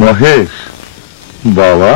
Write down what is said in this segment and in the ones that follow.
মহেশ বাবা,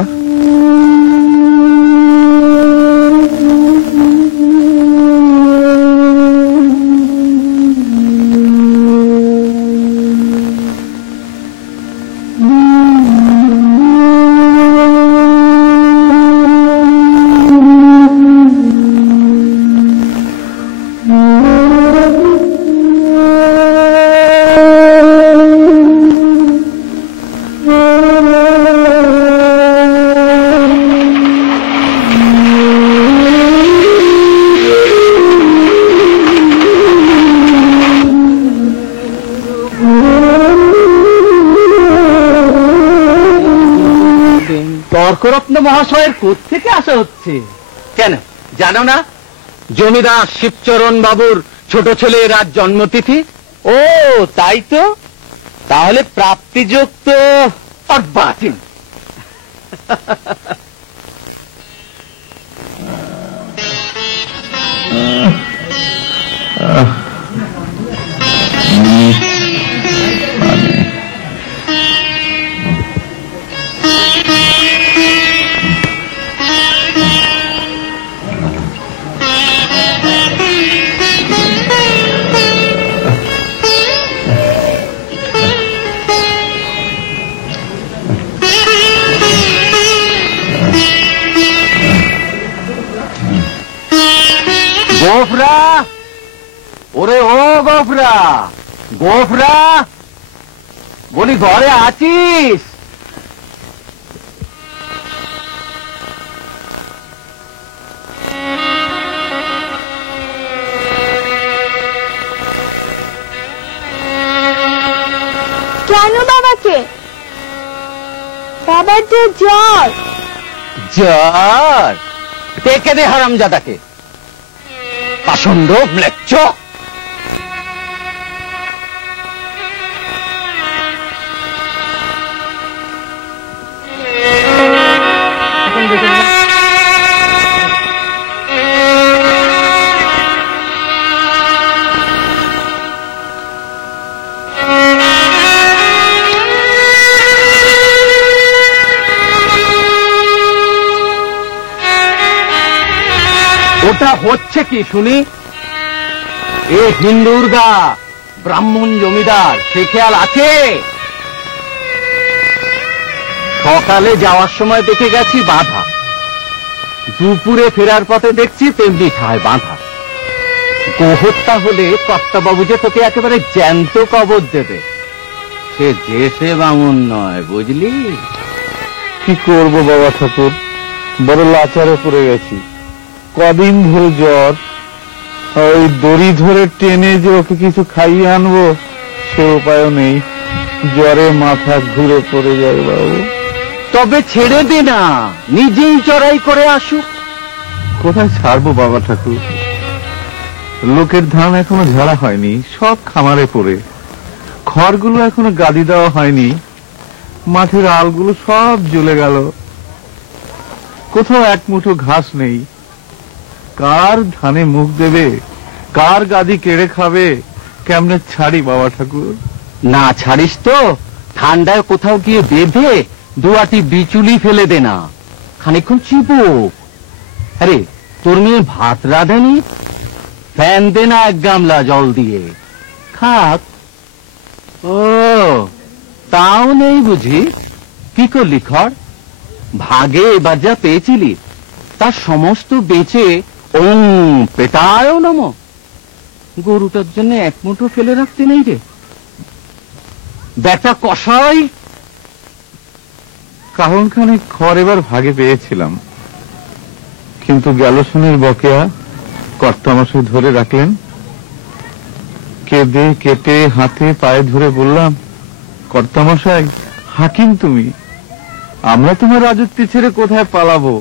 তর্করত্ন মহাশয়ের কোত্থেকে আসা হচ্ছে? কেন জানো না, জমিদার শিবচরণ বাবুর ছোট ছেলের আজ জন্মতিথি। ও তাই তো, তাহলে প্রাপ্তিযোগ তো অর্বাচীন। গোফরা, ওরে ও গোফরা, গোফরা বলি ঘরে আছিস? কেন বাবাকে? বাবার তো জ্বর। জ্বর? ডেকে দে হারামজাদাকে। পাষণ্ড ম্লেচ্ছ। ওটা হচ্ছে কি শুনি? এ হিন্দুর গা, ব্রাহ্মণ জমিদার, সে খেয়াল আছে? সকালে যাওয়ার সময় দেখে গেছি বাঁধা, দুপুরে ফেরার পথে দেখছি তেমনি ঠায় বাঁধা। গোহত্যা হলে কর্তাবাবু যে তোকে একেবারে জ্যান্ত কবর দেবে, সে যে সে বামুন নয়, বুঝলি? কি করবো বাবা ঠাকুর, বড় লাচারে পড়ে গেছি। কদিন ধরে জ্বর, ওই দড়ি ধরে টেনে যে ওকে কিছু খাইয়ে আনবো সে উপায়ও নেই। জ্বরে মাথা ঘুরে পড়ে যায় বাবু। তবে ছেড়ে দে না, নিজেই চড়াই করে আসুক। কোথায় ছাড়বো বাবা ঠাকুর? লোকের ধান এখনো ঝাড়া হয়নি, সব খামারে পড়ে। খড়গুলো এখনো গাদি দেওয়া হয়নি, মাঠের আলগুলো সব জ্বলে গেল। কোথাও এক মুঠো ঘাস নেই। কার ধানে মুখ দেবে, কার গাদি কেড়ে খাবে, কেমনে ছাড়ি বাবা ঠাকুর? না ছাড়িস তো ঠান্ডায় কোথাও গিয়ে বেঁধে দুয়াটি বিচুলি ফেলে দে না, খানিকক্ষণ চিবো। আরে তোর মেয়ে ভাত রাঁধেনি, ফ্যান দে না এক গামলা জল দিয়ে খাক। ও তাও নেই বুঝি? কি করলি খড়? ভাগে এবার যা পেয়েছিলি তার সমস্ত বেচে পেটায়ও নাম। গরুটার জন্য এক মুঠো ফেলে রাখতে নেই রে বেটা কষাই। কারণ খানে খড় এবার ভাগে পেয়েছিলাম, কিন্তু গেল শনির বকেয়া কর্তামশাই ধরে রাখলেন। কেঁদে কেটে হাতে পায়ে ধরে বললাম, কর্তামশাই হাকিম তুমি, আমরা তোমার রাজত্ব ছেড়ে কোথায় পালাবো?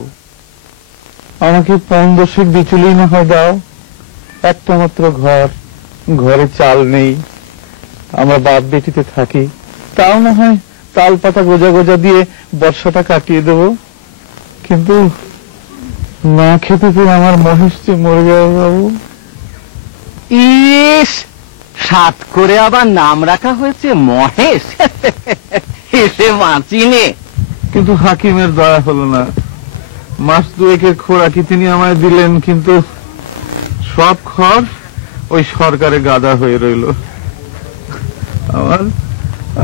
আমাকে 15 বিচুলি না হয় দাও। একটা মাত্র ঘর, ঘরে চাল নেই, আমরা বাপ বেটিতে থাকি, তাও না হয় তাল পাতা গোজা গোজা দিয়ে বর্ষাটা কাটিয়ে দেব। কিন্তু না খেতে পেয়ে আমার মহেশ যে মরে যাবে বাবু। ইস, সাত করে আবার নাম রাখা হয়েছে মহেশ। এসে বাঁচিনে। কিন্তু হাকিমের দয়া হলো না। মাস দুয়েকের খোরাকি তিনি আমায় দিলেন, কিন্তু সব খড় ওই সরকারে গাদা হয়ে রইল। আমার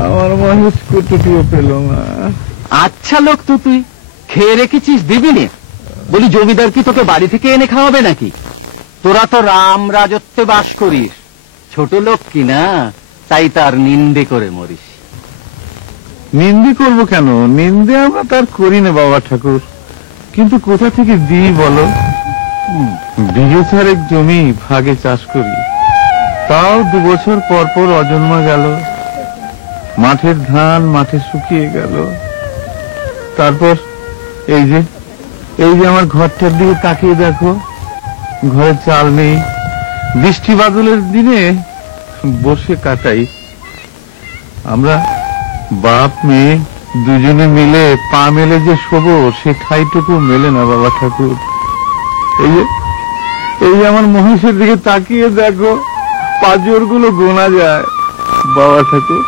আমার মহেশ কুটুটিও পেল না। আচ্ছা লোক তো তুই, খেয়ে রেখেছিস দিবি নে? বলি জমিদার কি তোকে বাড়ি থেকে এনে খাওয়াবে নাকি? তোরা তো রাম রাজত্বে বাস করিস, ছোট লোক কি না, তাই তার নিন্দে করে মরিস। নিন্দে করবো কেন? নিন্দে আমরা তার করি না বাবা ঠাকুর, কিন্তু কোথা থেকে দিই বলো? বিঘে চারেক জমি ভাগে চাষ করি, তাও 2 বছর পর পর অজন্মা গেল। মাঠের ধান মাঠে শুকিয়ে গেল। তারপর এই যে আমার ঘরটার দিকে তাকিয়ে দেখো, ঘরে চাল নেই। বৃষ্টি বাদলের দিনে বসে কাটাই। আমরা বাপ মেয়ে দুজনে মিলে পা মেলে যে শোবো, সে ঠাইটুকু মেলে না বাবা ঠাকুর। এই যে আমার মহেশের দিকে তাকিয়ে দেখো, পাঁজর গুলো গোনা যায়। বাবা ঠাকুর,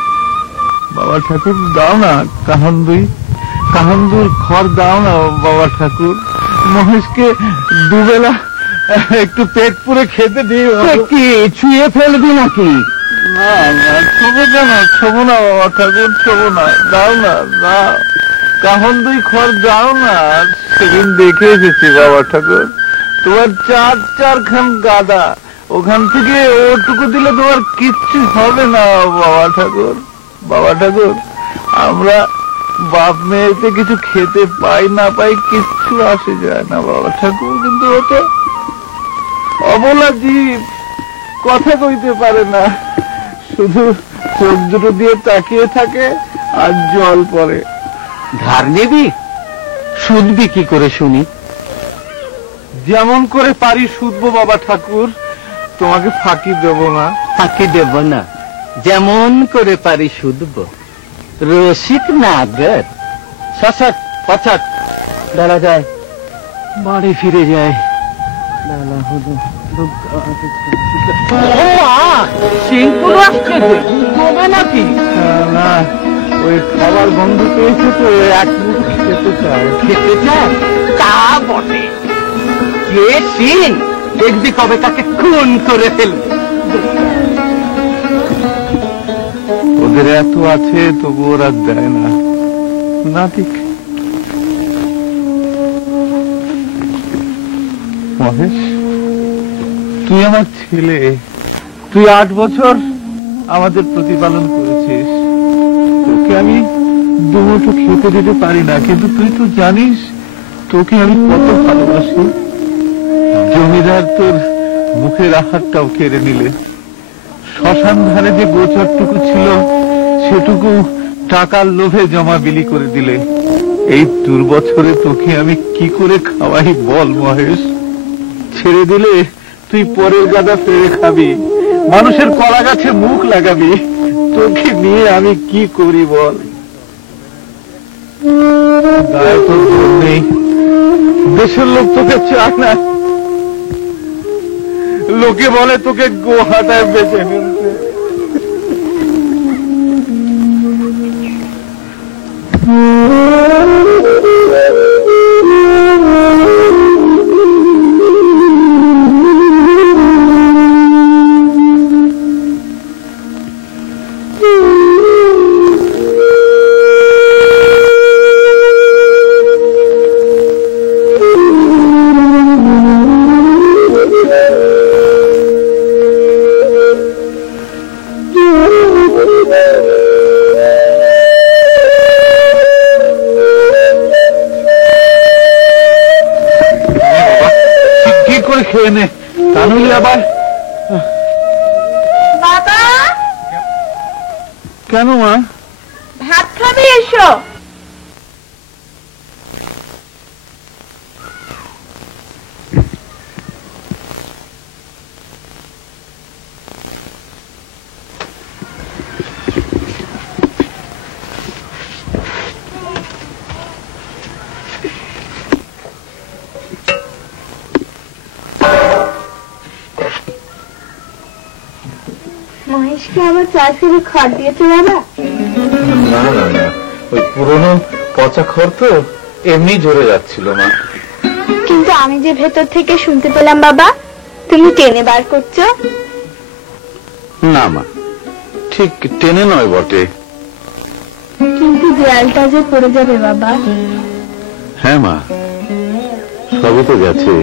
বাবা ঠাকুর দাও না কাহান্দুর খড় দাও না বাবা ঠাকুর। মহেশকে দুবেলা একটু পেট পুরে খেতে দিই। কি ছুঁয়ে ফেলবি নাকি? না না, ছোবো কেন? ছোবো না বাবা ঠাকুর, ছোবো না, দাও না, দাও কাহান্দুই খড় দাও না। সেদিন দেখে এসেছি বাবা ঠাকুর, তোমার 4 গাদা, ওখান থেকে ওটুকু দিলে তোমার কিচ্ছু হবে না বাবা ঠাকুর। বাবা ঠাকুর, আমরা বাপ মেয়েতে কিছু খেতে পাই না পাই কিচ্ছু আসে যায় না বাবা ঠাকুর, কিন্তু ও তো অবলা জীব, কথা কইতে পারে না, শুধু চোখ দুটো দিয়ে তাকিয়ে থাকে আর জল পড়ে। ধার নিবি? শুধবি কি করে শুনি? যেমন করে পারি শুধবো বাবা ঠাকুর, তোমাকে ফাঁকি দেব না। ফাঁকি দেব না, যেমন করে পারি শুধব। রসিক নাগর, সসট পছট, বেলা যায়, বাড়ি ফিরে যায়। বেলা হলো, সিংপুর আসছে নাকি? না, ওই খাবার বন্ধ পেয়েছে তো, এক মুঠো খেতে চায়। খেতে চায়? তা বটে। কে সিং, দেখবি কবে তাকে খুন করে ফেলবে। ওদের এত আছে তবু ওরা দেয় না। না ঠিক মহেশ, তুই আমার ছেলে, তুই 8 বছর আমাদের প্রতিপালন করেছিস। তোকে আমি 2 মুঠো খেতে দিতে পারি না, কিন্তু তুই তো জানিস তোকে আমি কত ভালোবাসি। জমিদার তোর মুখের আহারটাও কেড়ে নিলে। শ্মশান ধারে যে গোচরটুকু ছিল সেটুকু টাকার লোভে জমা বিলি করে দিলে। এই 2 বছরে তোকে আমি কি করে খাওয়াই বল মহেশ? ছেড়ে দিলে তুই পরের গাদা ফেরে খাবি, মানুষের কলা গাছে মুখ লাগাবি, তোকে নিয়ে আমি কি করি বল? গায়ে তোর জোর নেই, দেশের লোক তোকে চায় না, লোকে বলে তোকে গোহাটায় বেঁচে ফেলতে। খেয়ে নে, তা নইলে আবার। বাবা, কেন মা? ভাত খাবে? এসো। মহেশকে আবার চা ফিরে খড় দিয়েছে বাবা? না না না, ওই পুরনো পচা খড় তো এমনি ঝরে যাচ্ছিল মা। কিন্তু আমি যে ভেতর থেকে শুনতে পেলাম বাবা, তুমি টেনে বার করছো। না মা, ঠিক টেনে নয় বটে। কিন্তু দেয়ালটা যে পড়ে যাবে বাবা। হ্যাঁ মা, সবই তো গেছে,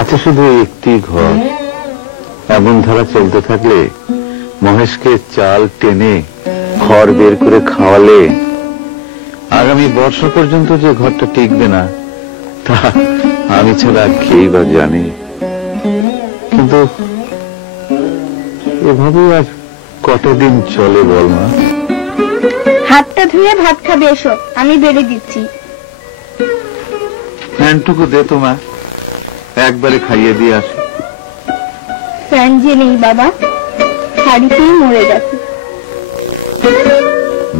আছে শুধু একটি ঘর। এমন ধারা চলতে থাকলে মহেশকে চাল টেনে খড় বের করে খাওয়ালে আগামী বর্ষা পর্যন্ত যে ঘরটা টিকবে না তা আমি ছাড়া কেই বা জানি। কিন্তু এভাবে আর কতদিন চলে বল মা? হাতটা ধুয়ে ভাত খাবে, এসো, আমি বেড়ে দিচ্ছি। ফ্যানটুকু দে তো মা, একবারে খাইয়ে দিয়ে আসি। ফ্যান যে নেই বাবা, শাড়িতেই মরে গেছে।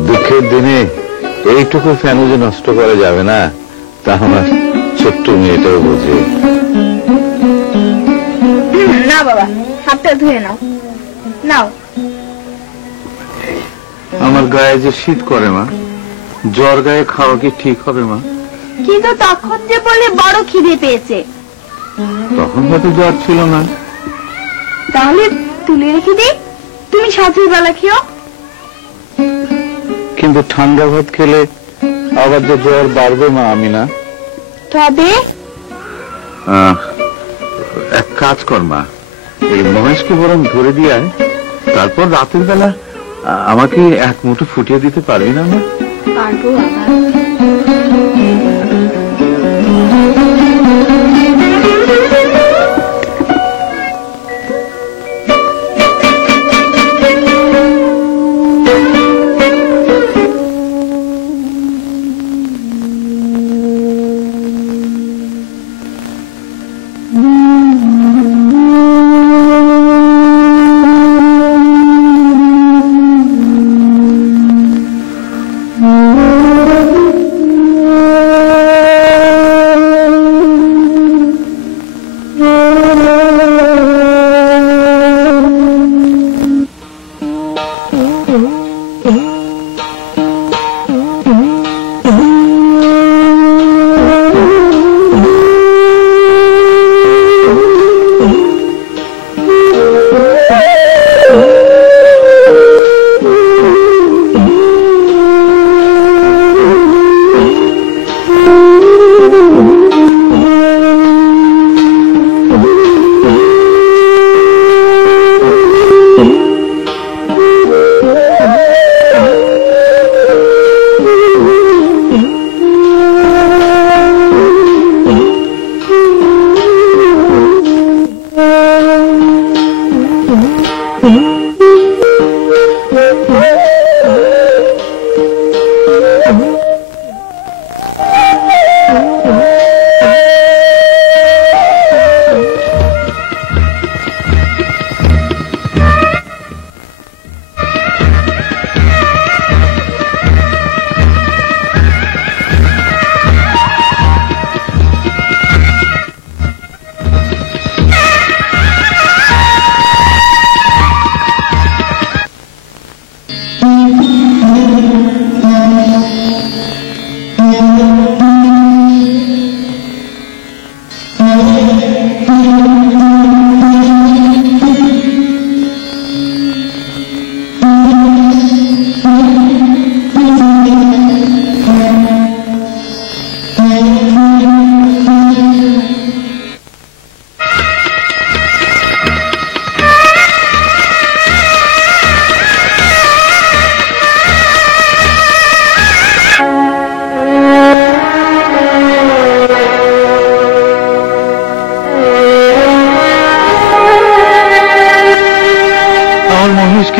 দুঃখের দিনে এইটুকু ফ্যানও যে নষ্ট করা যাবে না তা আমার ছোট্ট মেয়েটাও বোঝে। না বাবা, হাতটা ধুয়ে নাও, নাও। আমার গায়ে যে শীত করে মা, জ্বর গায়ে খাওয়া কি ঠিক হবে মা? কিন্তু তখন যে বলে বড় খিদে পেয়েছে। তখন হয়তো জ্বর ছিল না। তাহলে তুলে রেখে দিই, তুমি সাথের বেলা খেও। কিন্তু ঠান্ডা ভাত খেলে আবার যে জ্বর বাড়বে মা, আমি না। তবে এক কাজ কর মা, এই মহেশকে বরং ধরে দিয়ে আয়, তারপর রাতের বেলা আমাকে এক মুঠো ফুটিয়ে দিতে পারবি না মা? পারবো বাবা।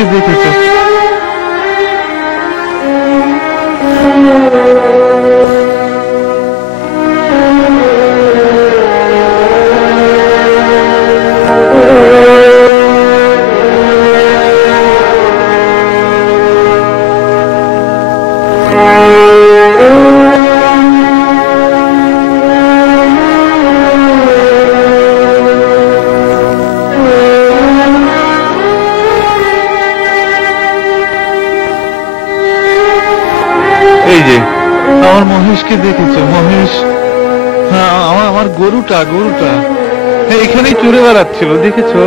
মহেশকে দেখেছো? এই যে আমার মহেশকে দেখেছো? মহেশ, হ্যাঁ, আমার গরুটা হ্যাঁ, এখানেই চড়ে বেড়াচ্ছিল, দেখেছো?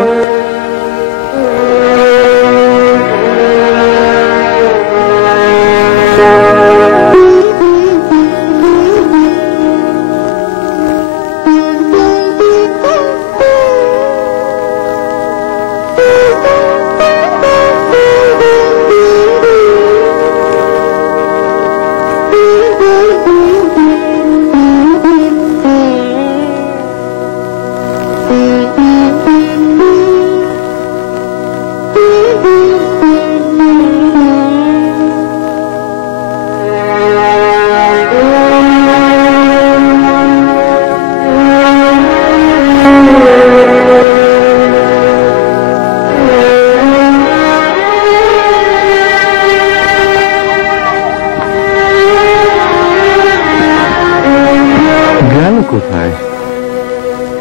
কোথায়?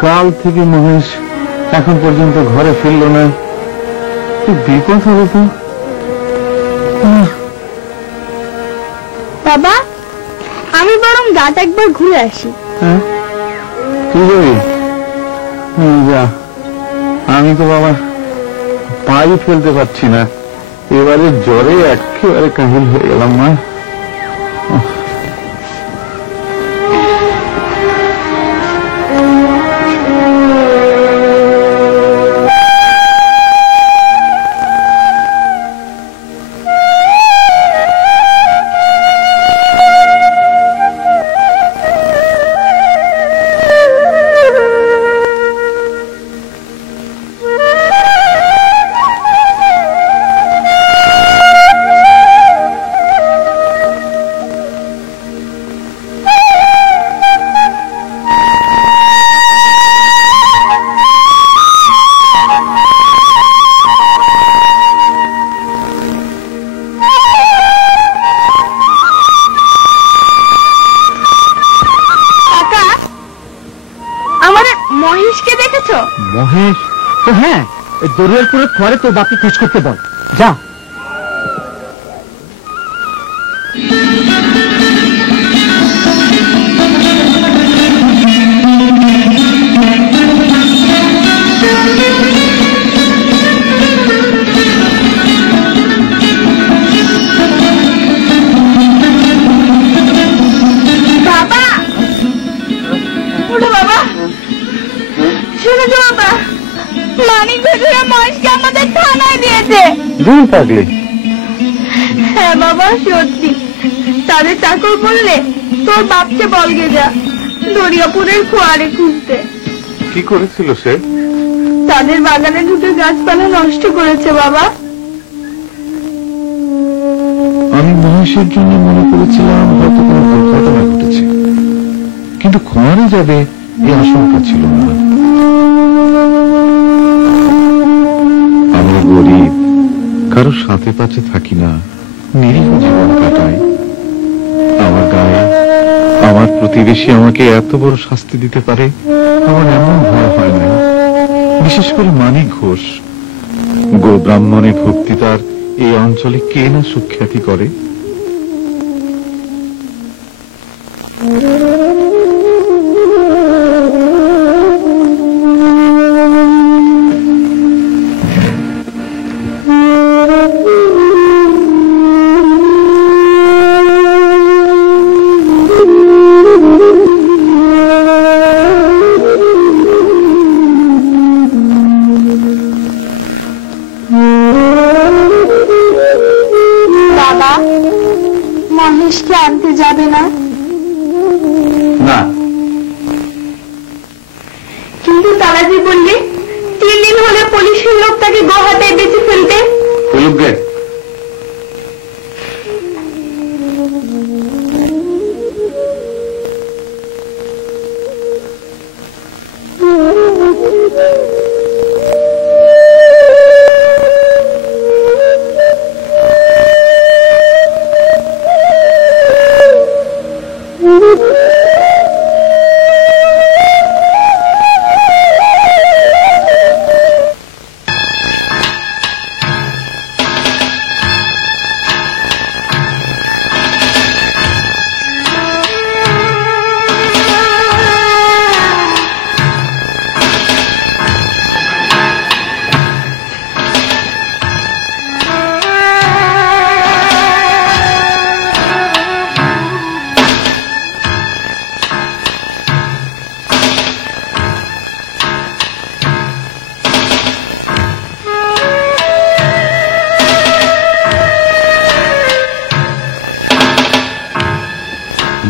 কাল থেকে মহেশ এখন পর্যন্ত ঘরে ফিরল না। বিপদ হবে তো। বাবা, আমি বরং রাত একবার ঘুরে আসি। হ্যাঁ, কি করবি? যা, আমি তো বাবা পাই ফেলতে পারছি না। এবারে জ্বরে একেবারে কাহিল হয়ে গেলাম মা। মহেশকে দেখেছো? মহেশ? হ্যাঁ, দরিয়ালপুরের ঘরে তোর বাপকে খোঁজ করতে বল, যা। আমাদের থানায় দিয়েছে। হ্যাঁ বাবা, সত্যি। তাদের চাকর বললে তোর বাপকে বলগে যা দরিয়াপুরের খোয়ারে খুঁজতে। কি করেছিল সে? তাদের বাগানে ঢুকে গাছপালা নষ্ট করেছে বাবা। আমি মহেশের জন্য মনে করেছিলাম হয়তো কোনো দুর্ঘটনা ঘটেছে, কিন্তু খোয়ারে যাবে এই আশঙ্কা ছিল না। আমরা গরিব, কারো সাথে পাশে থাকি না, নিরীহ জীবন কাটাই। আমার গায়ে আমার প্রতিবেশী আমাকে এত বড় শাস্তি দিতে পারে আমার এমন ভয় হয় না। বিশেষ করে মানিক ঘোষ, গো ব্রাহ্মণে ভক্তি তার এই অঞ্চলে কে না সুখ্যাতি করে। মহেশকে আনতে যাবে না? না। কিন্তু তারা যে বললে 3 দিন হলে পুলিশের লোক তাকে গোহাটায় বেঁচে ফেলবে। চলুক গে।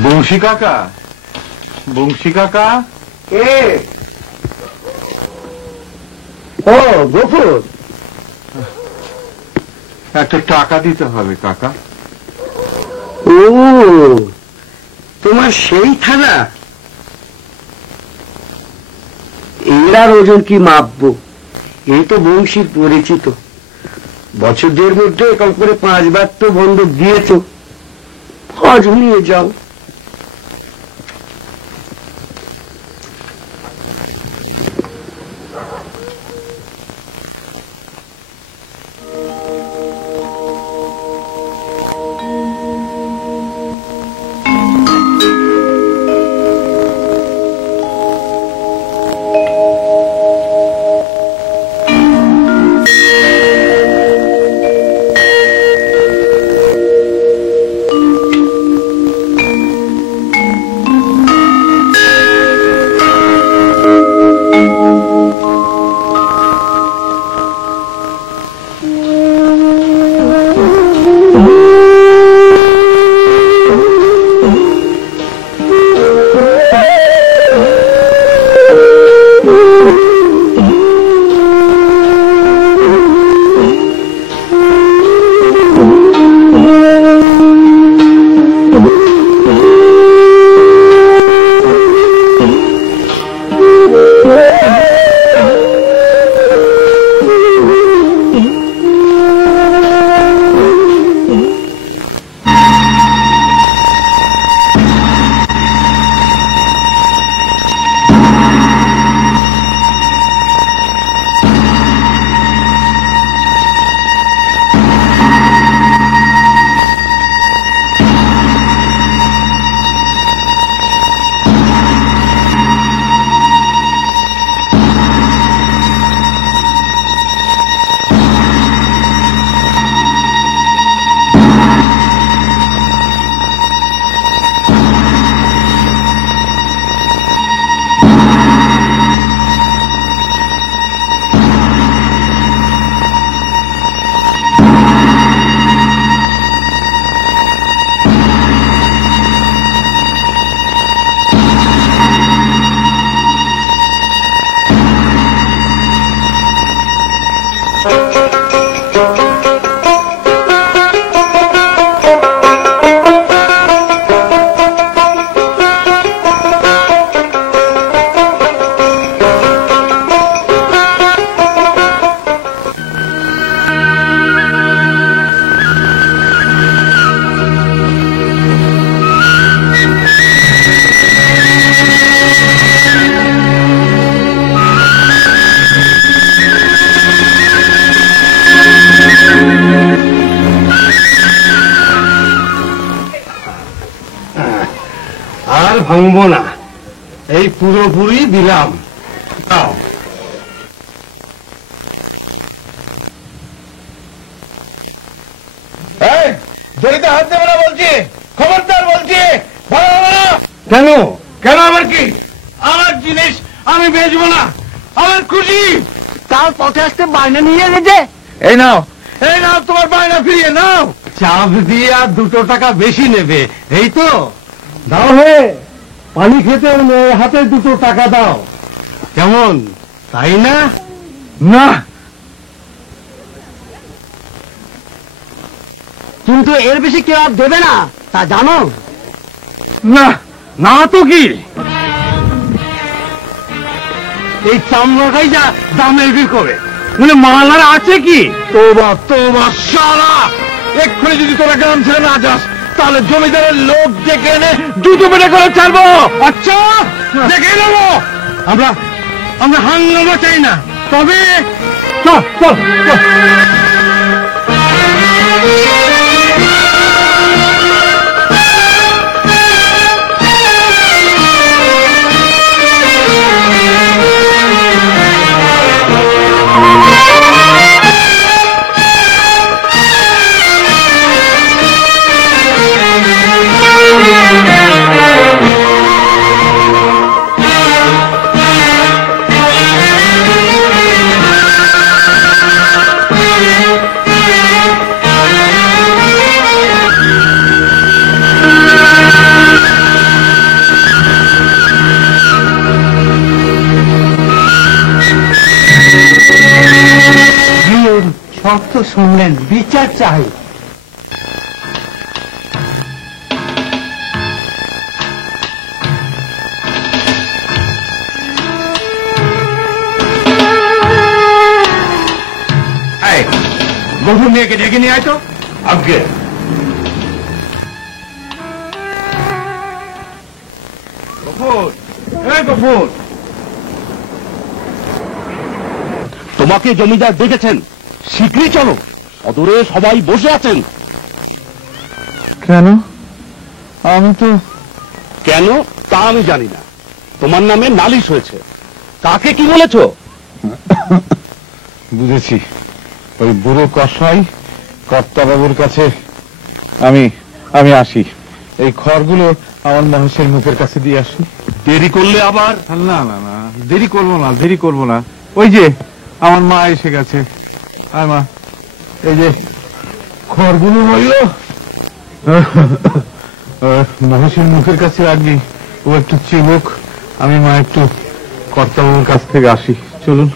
বংশী কাকা, বংশী কাকা। কে? ও গফুর, একটা টাকা দিতে হবে কাকা। ও তোমার সেই থানা? এরার ওজন কি মাপবো? এই তো বংশীর পরিচিত, বছরদের মধ্যে কম করে 5 বার তো বন্ধক দিয়েছ। আজ নিয়ে যাও। ভাঙবো না, এই পুরোপুরি দিলাম। দড়িতে হাত দেবে না বলছি, খবরদার বলছি। কেন? কেন আমার কি? আমার জিনিস আমি বেচবো না, আমার খুশি। কাল পথে আসতে বায়না নিয়ে গেছে। এই নাও, এই নাও তোমার বায়না ফিরিয়ে নাও। চাপ দিয়ে আর 2 টাকা বেশি নেবে, এই তো দাও। হে পানি খেতে হাতে 2 টাকা দাও, কেমন তাই না? না, কিন্তু এর বেশি কেউ আর দেবে না, তা জানো? না, না তো কি, এই চামড়াটাই যা দামের বি করে। মানে মাল আর আছে কি? তোবা তোবা শালা, এক্ষুনি যদি তোরা গ্রাম ছেড়ে না যাস তাহলে জমিদারের লোক ডেকে এনে দুটো পেটে করে ছাড়বো। আচ্ছা ডেকে নেবো। আমরা আমরা হাঙ্গামা চাই না, তবে চল চল চল। সব তো শুনলেন, বিচার চাই। বহু মেয়েকে ডেকে নিয়ে আয় তো। আগে তোমাকে জমিদার দেখেছেন, শীঘ্রই চলো, সদরে সবাই বসে আছেন। কেন? আমি তো কেন তা আমি জানি না, তোমার নামে নালিশ হয়েছে। কাকে কি বলেছো? বুঝেছি, ওই বুড়ো কসাই কর্তাবাবুর কাছে আমি আসি। এই খড়গুলো আমার মহেশের মুখের কাছে দিয়ে আসি। দেরি করলে আবার। না না না, দেরি করবো না। ওই যে আমার মা এসে গেছে। আর মা, এই যে খড়গুলো রইল মহেশের মুখের কাছে রাখবি। ও একটু চিবুক, আমি মা একটু কর্তাবাবুর কাছ থেকে আসি। চলুন।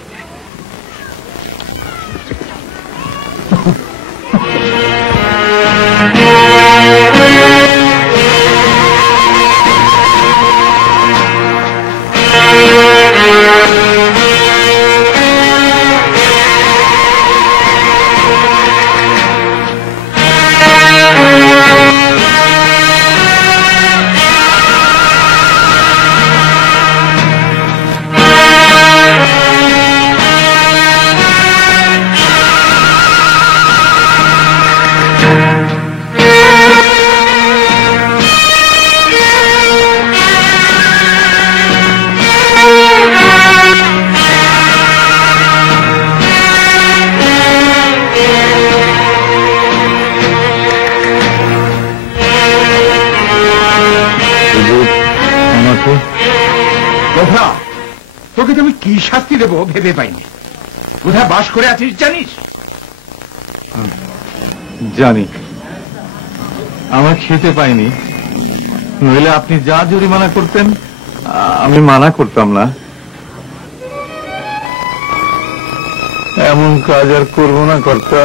তোকে তুমি কি শাস্তি দেবো ভেবে পাইনি। কোথায় বাস করে আছিস জানিস? জানি, আমার খেতে পাইনি, নইলে আপনি যা জরিমানা করতেন আমি মানা করতাম না। এমন কাজ আর করবো না কর্তা।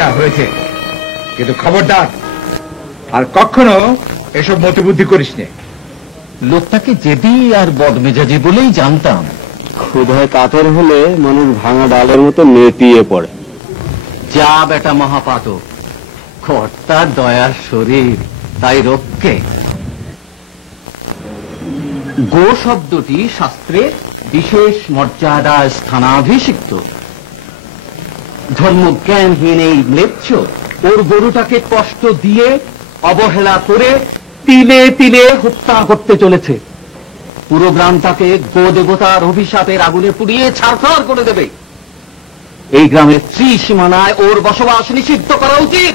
যা হয়েছে, কিন্তু খবরদার আর কখনো এসব মতিবুদ্ধি করিস নে। লোকটাকে জেদি আর বদমেজাজি বলেই জানতাম। ক্ষুধায় কাতর হলে মানুষ ভাঙা ডালের মতো নেতিয়ে পড়ে। যা বেটা মহাপাতক, কর্তার দয়ার শরীর, তাই রক্ষে। গো শব্দটি শাস্ত্রে বিশেষ মর্যাদা স্থানাভিষিক্ত। ধর্মজ্ঞানহীন এই ম্লেচ্ছ ওর গরুটাকে কষ্ট দিয়ে অবহেলা করে তিলে তিলে হত্যা করতে চলেছে। পুরো গ্রামটাকে গো দেবতার অভিশাপের আগুনে পুড়িয়ে ছারখার করে দেবে। এই গ্রামের ত্রিসীমানায় ওর বসবাস নিষিদ্ধ করা উচিত।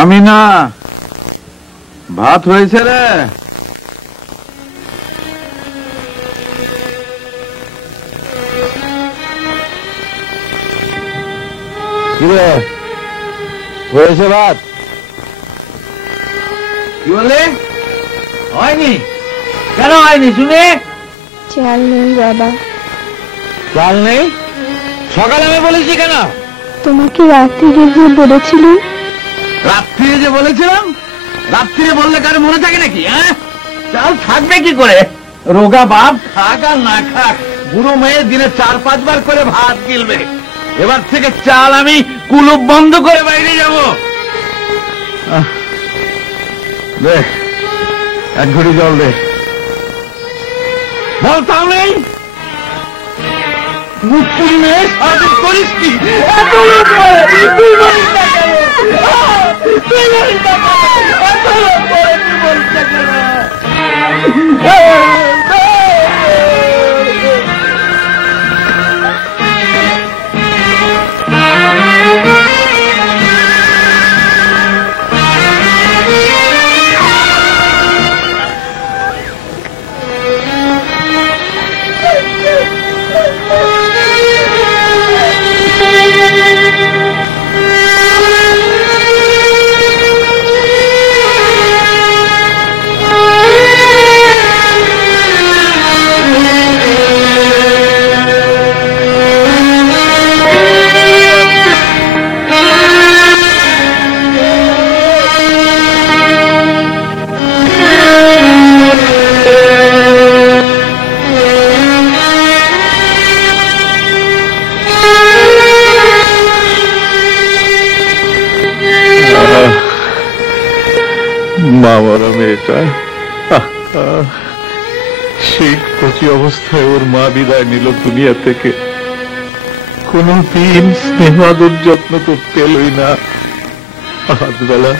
আমি না, ভাত হয়েছে রে। কি রে, হয়েছে ভাত? কি বললে? হয়নি? কেন হয়নি শুনে? চাল নেই বাবা। চাল নেই? সকালে আমি বলেছি কেন? তোমাকে রাত্রিরে যে বলেছিল। রাত্রিরে যে বলেছিলাম? রাত্রিরে বললে কারো মনে থাকে নাকি? হ্যাঁ, চাল থাকবে কি করে? রোগা বাপ খাক আর না খাক, বুড়ো মেয়ে দিনে 4-5 বার করে ভাত গিলবে। এবার থেকে চাল আমি কুলুপ বন্ধ করে বাইরে যাব। দে, এক ঘড়ি জল দে। বলতাম নেই মুক্তির মেয়ে সারাদিন করিস কি? এত লোক হয়, তুই বলিস না কেন? তুই বলিস না কেন? এত লোক হয়, তুই বলিস না কেন? মামারা মেয়েটা সেই কচি অবস্থায় ওর মা বিদায় নিল দুনিয়া থেকে। কোনো দিন স্নেহ আদর যত্ন তো পেলই না। হাতবেলা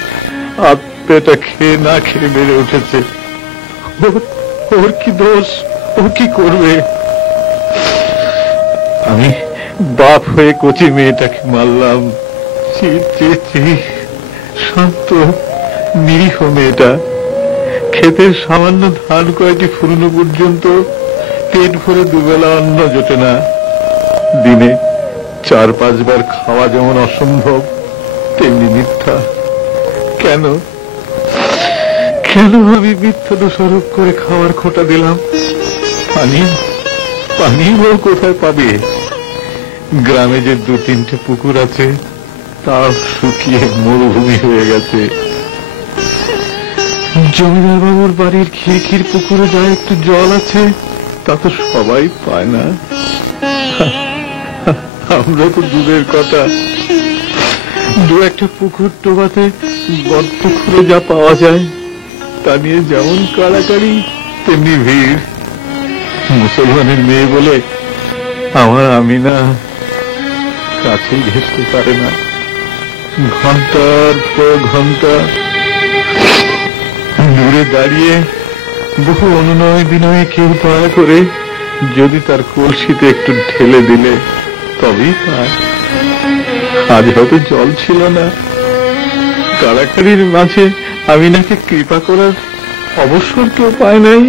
আত্মেটা খেয়ে না খেয়ে বেড়ে উঠেছে। ওর কি দোষ? ও কি করবে? আমি বাপ হয়ে কচি মেয়েটাকে মারলাম। ছি, ছি, ছি। শান্ত নিরীহ মেয়েটা ক্ষেতের সামান্য ধান কয়টি ফুরনো পর্যন্ত পেট ভরে দুবেলা অন্ন জোটে না। দিনে 4-5 বার খাওয়া যেমন অসম্ভব, তেমনি মিথ্যা। কেন কেন আমি মিথ্যা দোষারোপ করে খাওয়ার খোটা দিলাম? পানি ও কোথায় পাবে? গ্রামে যে 2-3টে পুকুর আছে, তাও শুকিয়ে মরুভূমি হয়ে গেছে। জমিদার বাবুর বাড়ির খিড়কির পুকুরে যা একটু জল আছে, তা তো সবাই পায় না। আমরা তো দূরের কথা, 2-একটা পুকুর টোবাতে গর্ত খুঁড়ে যা পাওয়া যায়, তা নিয়ে যেমন কাড়াকাড়ি তেমনি ভিড়। মুসলমানের মেয়ে বলে আমার আমিনা কাছে ঘেঁষতে পারে না। ঘন্টার পর ঘন্টা দূরে দাঁড়িয়ে বহু অনুনয় বিনয়ে কেউ দয়া করে যদি তার কলসিতে একটু ঢেলে দিলে তবেই পায়। আজ হয়তো জল ছিল না। কাড়াকাড়ির মাঝে আমিনাকে কৃপা করার অবসর কেউ পায় নাই।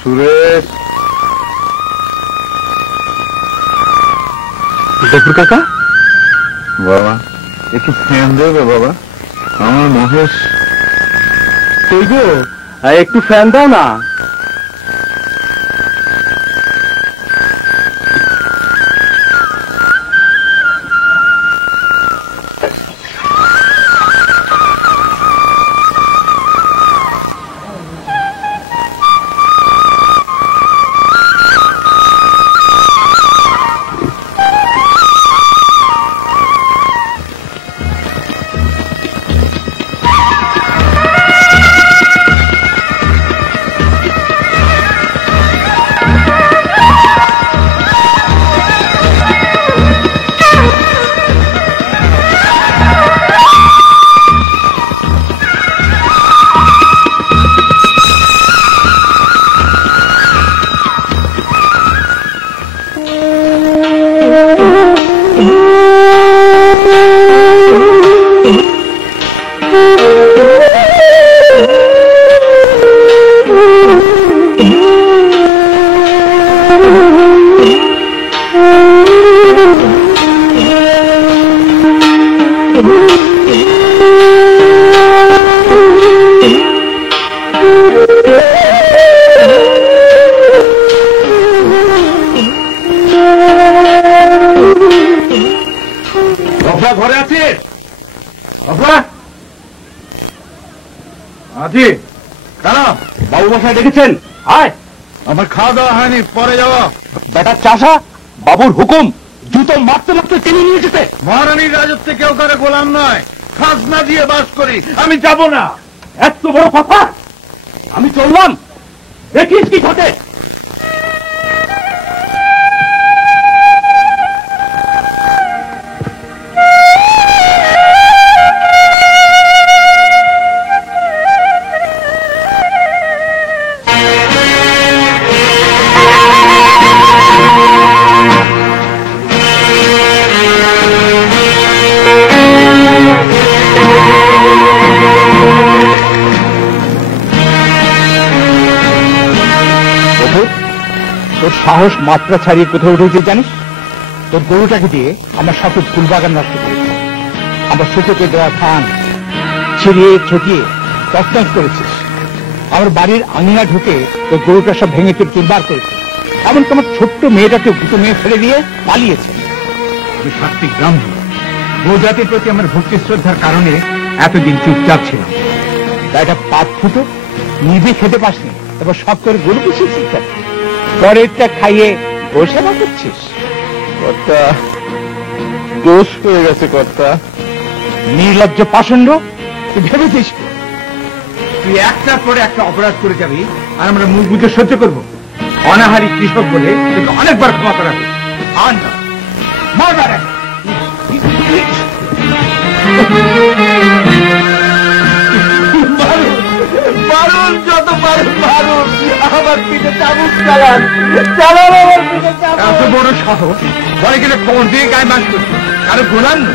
সুরেশ, গফুর কাকা, বাবা একটু ফ্যান দেবে বাবা, আমার মহেশ কই গো? একটু ফ্যান দাও না। ঘরে আছিস? আছি। কেন বাবু মশাই ডেকেছেন? আয়। আমার খাওয়া দাওয়া হয়নি, পরে যাওয়া। বেটার চাষা, বাবুর হুকুম, জুতো মারতে মারতে টেনে নিয়ে যেতে। মহারানীর রাজত্বে কেউ কারো গোলাম নয়, খাজনা দিয়ে বাস করি। আমি যাব না। এত বড় কথা? আমি চললাম, দেখিস কি ঘটে। তোর সাহস মাত্রা ছাড়িয়ে কোথাও উঠেছে জানিস? তোর গরুটাকে দিয়ে আমার সাথে ফুলবাগান নষ্ট করেছে। আমার শুকোতে দেওয়া ধান ছিড়িয়ে ছটিয়ে তছনছ করেছিস। আমার বাড়ির আঙিনা ঢুকে তোর গরুটা সব ভেঙে তোর চুরমার করেছে। এমনকি আমার ছোট্ট মেয়েটাকে দুটো মেয়ে ফেলে দিয়ে পালিয়েছে। আমি সাত্বিক ব্রাহ্মণ, গোজাতির প্রতি আমার ভক্তি শ্রদ্ধার কারণে এতদিন চুপচাপ ছিলাম। তাই একটা পাপ ফুটো নিজে খেতে পাসনি, এবার সব করে গরু পুষেছিস। পরেরটা খাইয়ে বসে না করছিস। কর্তা, দোষ হয়ে গেছে কর্তা। নির্লজ্জ পাষণ্ড, তুই ভেবেছিস তুই একটার পরে একটা অপরাধ করে যাবি আর আমরা মুখ বুঝে সহ্য করবো? অনাহারী কৃষক বলে তোকে অনেকবার ক্ষমা করা হবে। আর না, মরবার মারুন, যত পারেন মারুন, আমার পিঠে চাবুক চালান, চালান আমার পিঠে চাবুক। এত বড় সাহস, ঘরে গেলে খবর দিয়ে গায়ে মাছ করছে, কারো গোলাম না।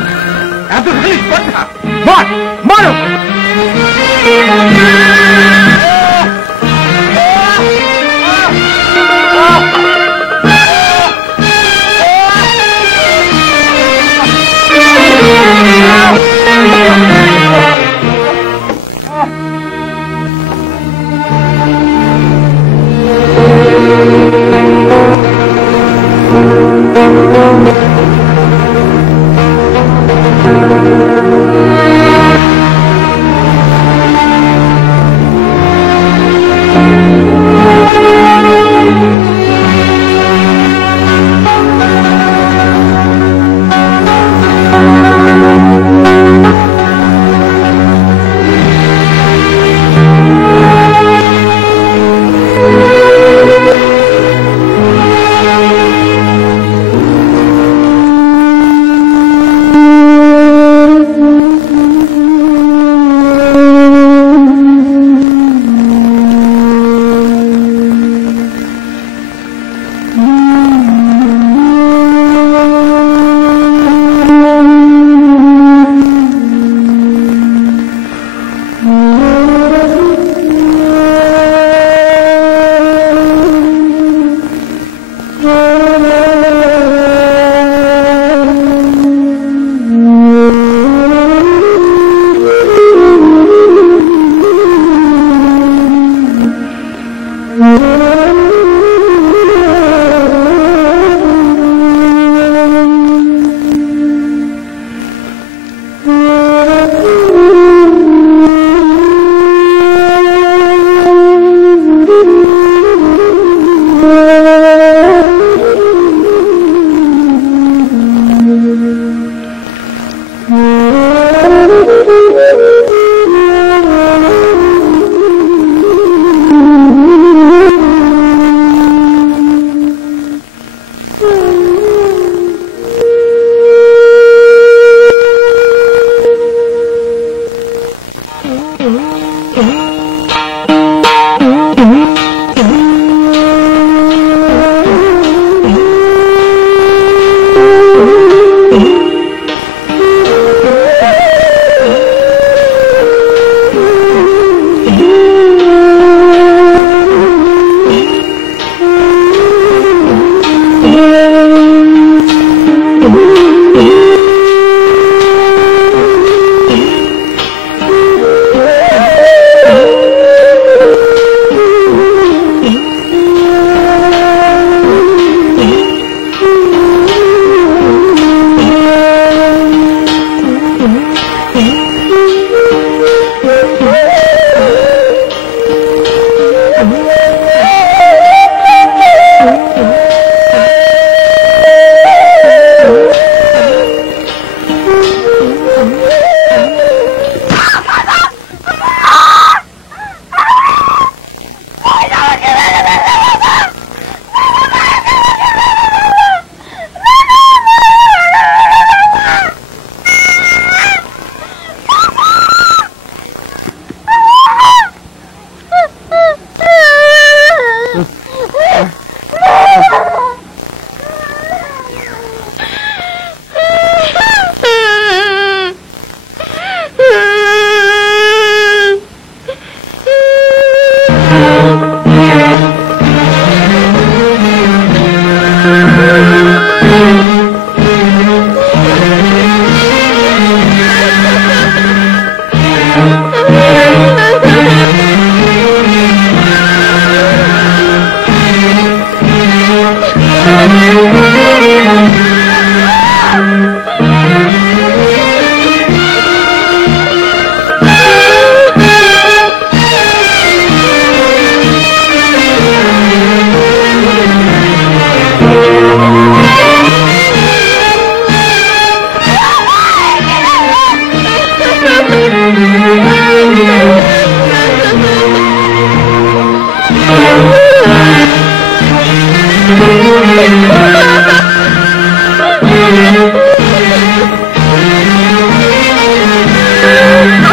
এত খালি কথা, মার, মারো।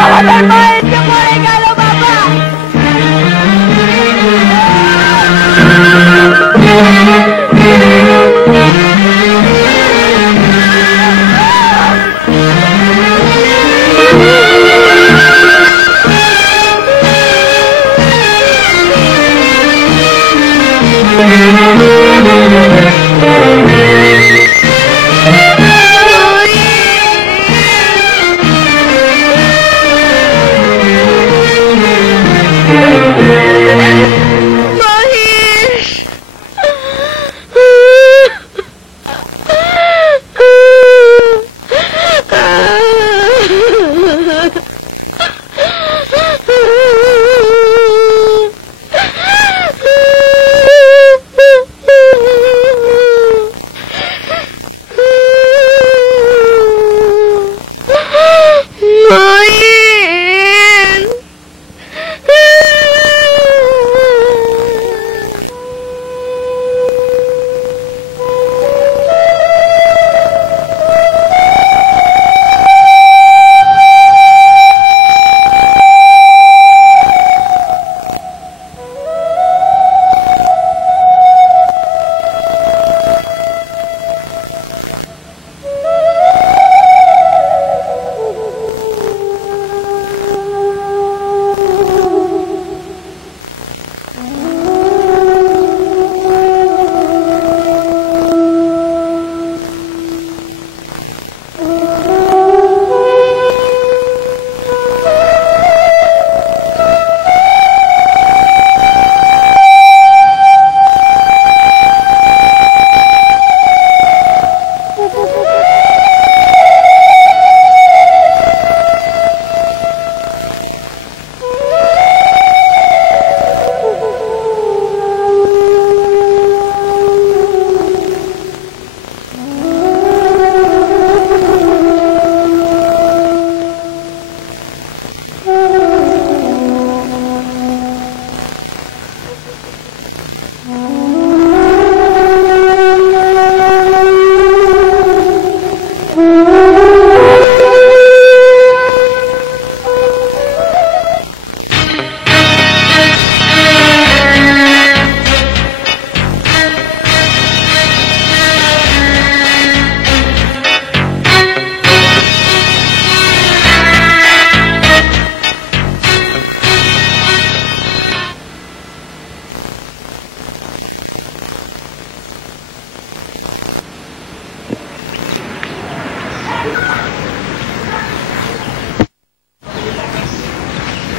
আমাদের মায়ের যে মরে গেল বাবা।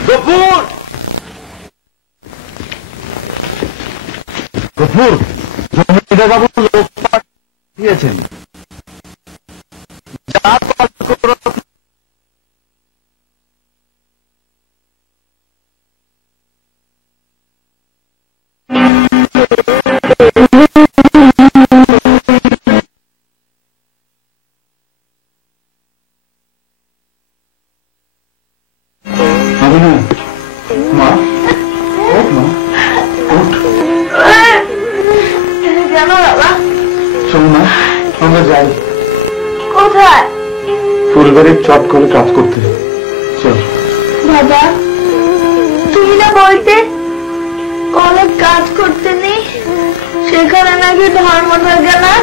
গফুর, গফুর, জমিদার বাবু লোক পাঠিয়েছেন। যা কাজ করো। জানো বাবা, চল না আমরা যাই কোথায়? ফুলবাড়ির চট করে কাজ করতে। চল বাবা, তুমি না বলতে অনেক কাজ করতে নেই, সেখানে নাকি ধর্ম থাকে না,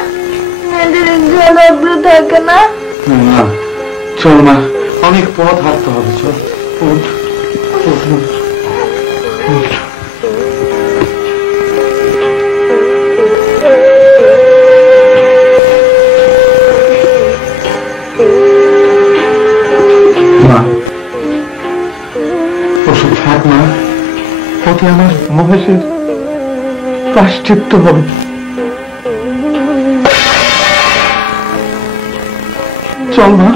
মেয়েদের ইজ্জত আবরু থাকে না। না চল না, অনেক পথ হাঁটতে হবে। চল উঠ উঠ উঠ, উঠ। মা, ওষুধ থাক মা, ওতে আমার মহেশের প্রায়শ্চিত্ত হবে। চল মা।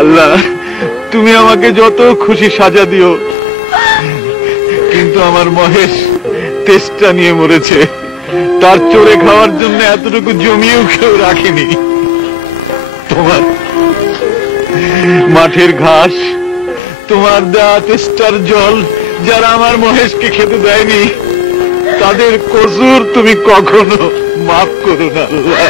আল্লাহ তুমি আমাকে যত খুশি সাজা দিও, কিন্তু আমার মহেশ তেষ্টা নিয়ে মরেছে। তার চড়ে খাওয়ার জন্য এতটুকু জমিও কেউ রাখেনি। তোমার মাঠের ঘাস, তোমার দেওয়া তেষ্টার জল যারা আমার মহেশকে খেতে দেয়নি, তাদের কসুর তুমি কখনো মাফ করো না আল্লাহ।